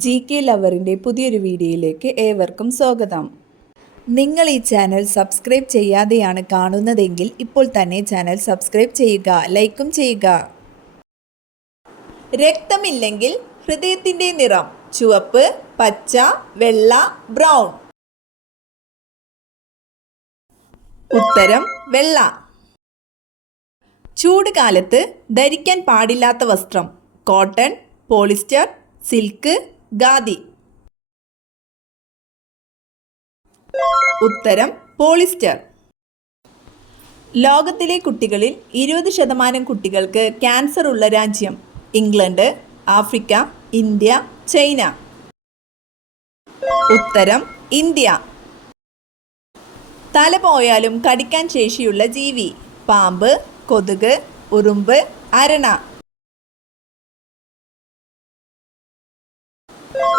GK ലവറിൻ്റെ പുതിയൊരു വീഡിയോയിലേക്ക് ഏവർക്കും സ്വാഗതം. നിങ്ങൾ ഈ ചാനൽ സബ്സ്ക്രൈബ് ചെയ്യാതെയാണ് കാണുന്നതെങ്കിൽ ഇപ്പോൾ തന്നെ ചാനൽ സബ്സ്ക്രൈബ് ചെയ്യുക, ലൈക്കും ചെയ്യുക. രക്തമില്ലെങ്കിൽ ഹൃദയത്തിൻ്റെ നിറം ചുവപ്പ്, പച്ച, വെള്ള, ബ്രൗൺ. ഉത്തരം വെള്ള. ചൂട് കാലത്ത് ധരിക്കാൻ പാടില്ലാത്ത വസ്ത്രം കോട്ടൺ, പോളിസ്റ്റർ, സിൽക്ക്, ഖാദി. ഉത്തരം പോളിസ്റ്റർ. ലോകത്തിലെ കുട്ടികളിൽ 20% കുട്ടികൾക്ക് ക്യാൻസർ ഉള്ള രാജ്യം ഇംഗ്ലണ്ട്, ആഫ്രിക്ക, ഇന്ത്യ, ചൈന. ഉത്തരം ഇന്ത്യ. തല പോയാലും കടിക്കാൻ ശേഷിയുള്ള ജീവി പാമ്പ്, കൊതുക്, ഉറുമ്പ്, അരണ.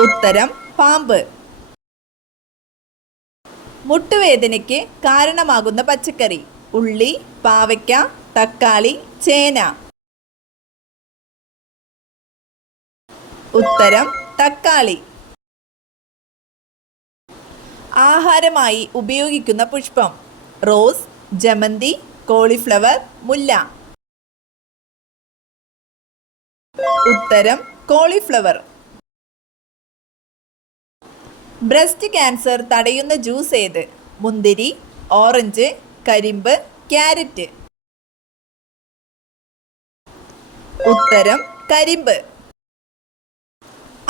ഉത്തരം പാമ്പ്. മുട്ടുവേദനയ്ക്ക് കാരണമാകുന്ന പച്ചക്കറി ഉള്ളി, പാവയ്ക്ക, തക്കാളി, ചേന. ഉത്തരം തക്കാളി. ആഹാരമായി ഉപയോഗിക്കുന്ന പുഷ്പം റോസ്, ജമന്തി, കോളിഫ്ലവർ, മുല്ല. ഉത്തരം കോളിഫ്ലവർ. ബ്രസ്റ്റ് ക്യാൻസർ തടയുന്ന ജ്യൂസ് ഏത്? മുന്തിരി, ഓറഞ്ച്, കരിമ്പ്, ക്യാരറ്റ്. ഉത്തരം കരിമ്പ്.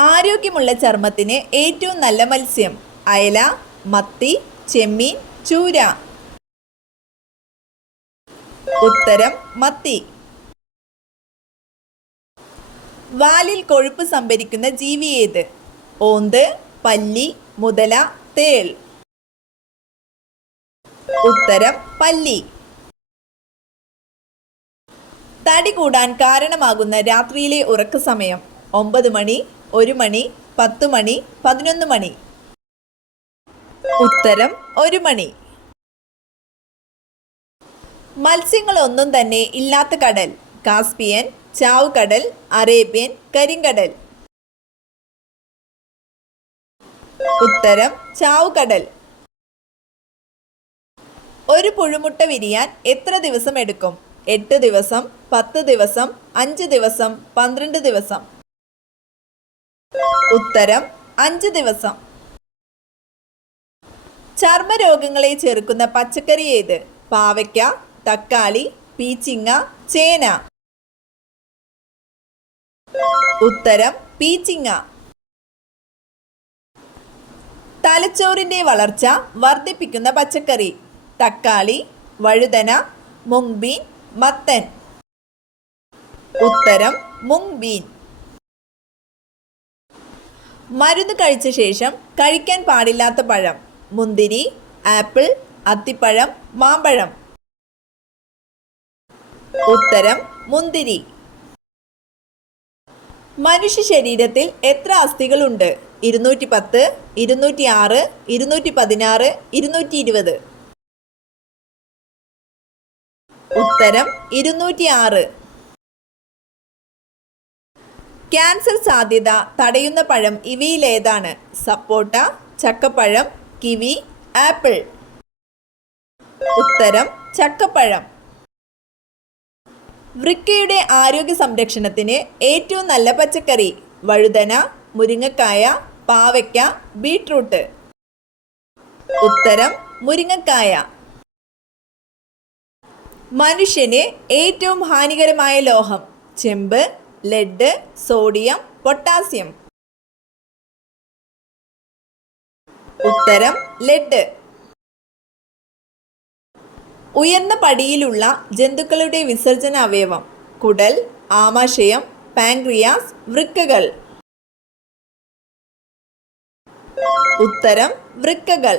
ആരോഗ്യമുള്ള ചർമ്മത്തിന് ഏറ്റവും നല്ല മത്സ്യം അയല, മത്തി, ചെമ്മീൻ, ചൂര. ഉത്തരം മത്തി. വാലിൽ കൊഴുപ്പ് സംഭരിക്കുന്ന ജീവി ഏത്? ഓന്ത്, പല്ലി, മുതല, തേൾ. ഉത്തരം പല്ലി. തടി കൂടാൻ കാരണമാകുന്ന രാത്രിയിലെ ഉറക്ക സമയം 9 മണി, 1 മണി, 10 മണി, 11 മണി. ഉത്തരം 1 മണി. മത്സ്യങ്ങളൊന്നും തന്നെ ഇല്ലാത്ത കടൽ കാസ്പിയൻ, ചാവുകടൽ, അറേബ്യൻ, കരിങ്കടൽ. ഉത്തരം ചാവുകടൽ. ഒരു പുഴുമുട്ട വിരിയാൻ എത്ര ദിവസം എടുക്കും? 8 ദിവസം, 10 ദിവസം, 5 ദിവസം, 12 ദിവസം. ഉത്തരം 5 ദിവസം. ചർമ്മരോഗങ്ങളെ ചെറുക്കുന്ന പച്ചക്കറി ഏത്? പാവയ്ക്ക, തക്കാളി, പീച്ചിങ്ങ, ചേന. ഉത്തരം പീച്ചിങ്ങ. തലച്ചോറിൻ്റെ വളർച്ച വർദ്ധിപ്പിക്കുന്ന പച്ചക്കറി തക്കാളി, വഴുതന, മുങ്ബീൻ, മത്തൻ. ഉത്തരം മുങ്ബീൻ. മരുന്ന് കഴിച്ച ശേഷം കഴിക്കാൻ പാടില്ലാത്ത പഴം മുന്തിരി, ആപ്പിൾ, അത്തിപ്പഴം, മാമ്പഴം. ഉത്തരം മുന്തിരി. മനുഷ്യ ശരീരത്തിൽ എത്ര അസ്ഥികളുണ്ട്? 210, 206, 216, 220. ഉത്തരം 206. ക്യാൻസർ സാധ്യത തടയുന്ന പഴം ഇവയിലേതാണ്? സപ്പോട്ട, ചക്കപ്പഴം, കിവി, ആപ്പിൾ. ഉത്തരം ചക്കപ്പഴം. വൃക്കയുടെ ആരോഗ്യ സംരക്ഷണത്തിന് ഏറ്റവും നല്ല പച്ചക്കറി വഴുതന, മുരിങ്ങക്കായ, പാവയ്ക്ക, ബീട്രൂട്ട്. ഉത്തരം മുരിങ്ങക്കായ. മനുഷ്യന് ഏറ്റവും ഹാനികരമായ ലോഹം ചെമ്പ്, ലെഡ്, സോഡിയം, പൊട്ടാസ്യം. ഉത്തരം ലെഡ്. ഉയർന്ന പടിയിലുള്ള ജന്തുക്കളുടെ വിസർജന അവയവം കുടൽ, ആമാശയം, പാൻക്രിയാസ്, വൃക്കകൾ. ഉത്തരം വൃക്കകൾ.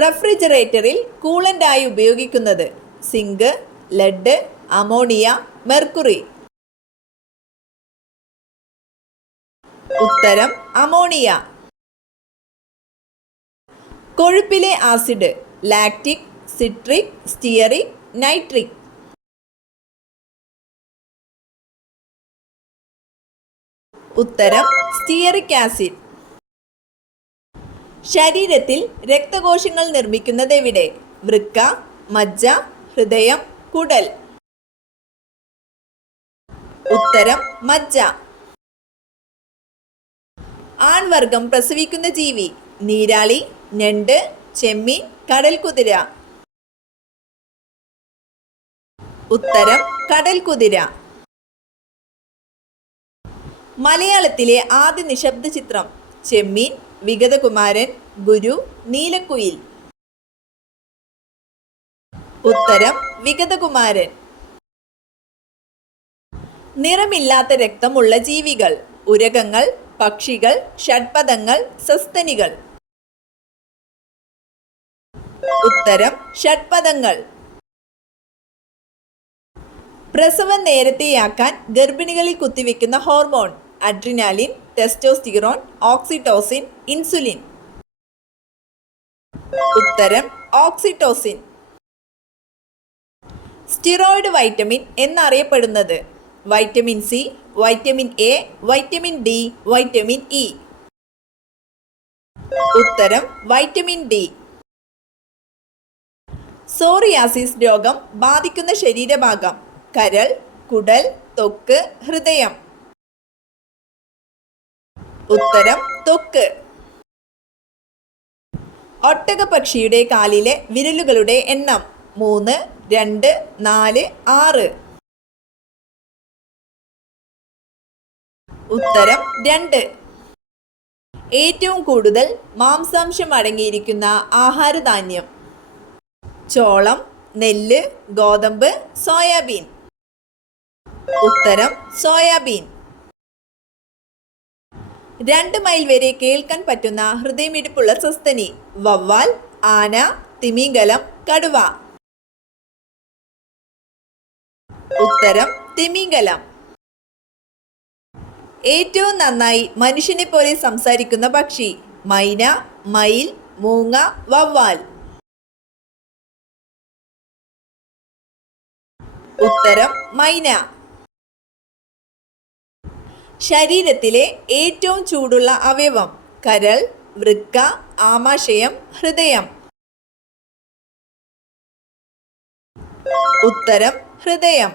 റെഫ്രിജറേറ്ററിൽ കൂളന്റായി ഉപയോഗിക്കുന്നത് സിങ്ക്, ലെഡ്, അമോണിയ, മെർക്കുറി. ഉത്തരം അമോണിയ. കൊഴുപ്പിലെ acid lactic, citric, stearic, nitric. ഉത്തരം സ്റ്റിയറിക് ആസിഡ്. ശരീരത്തിൽ രക്തകോശങ്ങൾ നിർമ്മിക്കുന്നത് എവിടെ? വൃക്ക, മജ്ജ, ഹൃദയം, കുടൽ. ഉത്തരം മജ്ജ. ആൺവർഗം പ്രസവിക്കുന്ന ജീവി? നീരാളി, ഞണ്ട്, ചെമ്മീൻ, കടൽക്കുതിര. ഉത്തരം കടൽക്കുതിര. മലയാളത്തിലെ ആദ്യ നിശബ്ദ ചിത്രം? ചെമ്മീൻ, വിഗതകുമാരൻ, ഗുരു, നീലക്കുയിൽ. ഉത്തരം വിഗതകുമാരൻ. നിറമില്ലാത്ത രക്തമുള്ള ജീവികൾ? ഉരഗങ്ങൾ, പക്ഷികൾ, ഷഡ്പദങ്ങൾ, സസ്തനികൾ. ഉത്തരം ഷഡ്പദങ്ങൾ. പ്രസവം നേരത്തെയാക്കാൻ ഗർഭിണികളിൽ കുത്തിവെക്കുന്ന hormone? Adrenaline, testosterone, oxytocin, insulin. ഉത്തരം ഓക്സിറ്റോസിൻ. സ്റ്റിറോയിഡ് വൈറ്റമിൻ എന്നറിയപ്പെടുന്നത്? Vitamin C, vitamin A, vitamin D, vitamin E. ഉത്തരം വൈറ്റമിൻ ഡി. സോറിയാസിസ് രോഗം ബാധിക്കുന്ന ശരീരഭാഗം? കരൾ, കുടൽ, ത്വക്ക്, ഹൃദയം. ഉത്തരം ത്വക്ക്. ഒട്ടകപ്പക്ഷിയുടെ കാലിലെ വിരലുകളുടെ എണ്ണം? 3, 2, 4, 6. ഉത്തരം 2. ഏറ്റവും കൂടുതൽ മാംസാംശം അടങ്ങിയിരിക്കുന്ന ആഹാരധാന്യം? ചോളം, നെല്ല്, ഗോതമ്പ്, സോയാബീൻ. ഉത്തരം സോയാബീൻ. 2 മൈൽ വരെ കേൾക്കാൻ പറ്റുന്ന ഹൃദയമിടിപ്പുള്ള സസ്തനി? വവ്വാൽ, ആന, തിമിംഗലം, കടുവ. ഉത്തരം തിമിംഗലം. ഏറ്റവും നന്നായി മനുഷ്യനെ പോലെ സംസാരിക്കുന്ന പക്ഷി? മൈന, മയിൽ, മൂങ്ങ, വവ്വാൽ. ഉത്തരം മൈന. ശരീരത്തിലെ ഏറ്റവും ചൂടുള്ള അവയവം? കരൾ, വൃക്ക, ആമാശയം, ഹൃദയം. ഉത്തരം ഹൃദയം.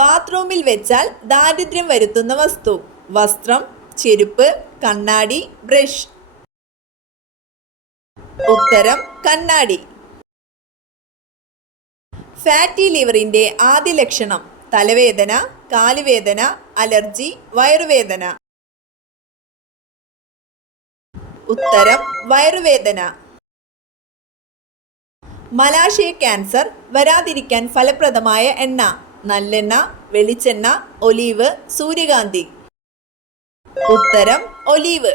ബാത്റൂമിൽ വെച്ചാൽ ദാരിദ്ര്യം വരുത്തുന്ന വസ്തു? വസ്ത്രം, ചെരുപ്പ്, കണ്ണാടി, ബ്രഷ്. ഉത്തരം കണ്ണാടി. ഫാറ്റി ലിവറിന്റെ ആദ്യ ലക്ഷണം? തലവേദന, കാലുവേദന, അലർജി, വയറുവേദന. ഉത്തരം വയറുവേദന. മലാശയ ക്യാൻസർ വരാതിരിക്കാൻ ഫലപ്രദമായ എണ്ണ? നല്ലെണ്ണ, വെളിച്ചെണ്ണ, ഒലീവ്, സൂര്യകാന്തി. ഉത്തരം ഒലീവ്.